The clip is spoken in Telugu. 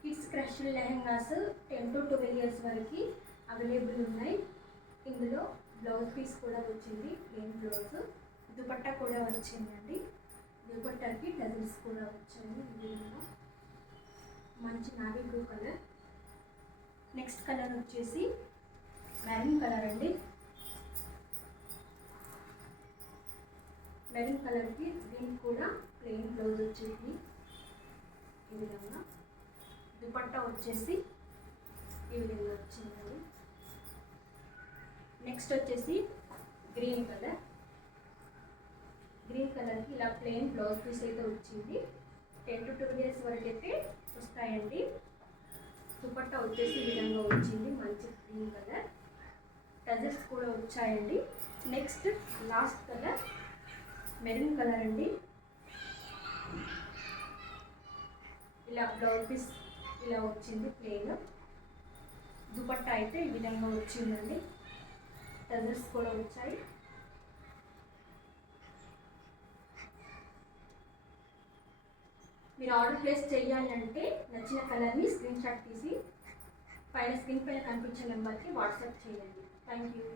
Kids crush lehengas 10 to 12 years వరకు అవైలబుల్ ఉన్నాయి. ఇందులో బ్లౌజ్ పీస్ కూడా వచ్చింది, ప్లెయిన్ బ్లౌజ్. దుపట్టా కూడా వచ్చిందండి. దుపట్టాకి టజిల్స్ కూడా వచ్చాయి. ఈ విధంగా మంచి navy blue colour. Next colour వచ్చేసి మెరూన్ కలర్ అండి. మెరూన్ కలర్కి దీనికి కూడా ప్లెయిన్ బ్లౌజ్ వచ్చింది. ఈ విధంగా దుపట్టా వచ్చేసి ఈ విధంగా వచ్చిందండి. నెక్స్ట్ వచ్చేసి గ్రీన్ కలర్. గ్రీన్ కలర్కి ఇలా ప్లెయిన్ బ్లౌజ్ పీస్ అయితే వచ్చింది. 10 to 12 ఇయర్స్ వరకు అయితే వస్తాయండి. దుపట్టా వచ్చేసి ఈ విధంగా వచ్చింది, మంచి గ్రీన్ కలర్. టజల్స్ కూడా వచ్చాయండి. Next last colour maroon colour అండి. ఇలా బ్లౌజ్ పీస్ ఇలా వచ్చింది ప్లెయిన్. దుపట్టా అయితే ఈ విధంగా వచ్చిందండి. టజల్స్ కూడా వచ్చాయి. మీరు ఆర్డర్ ప్లేస్ చేయాలంటే నచ్చిన కలర్ని స్క్రీన్ షాట్ తీసి పైన స్క్రీన్ పైన కనిపించే నెంబర్కి వాట్సాప్ చేయండి. Thank you.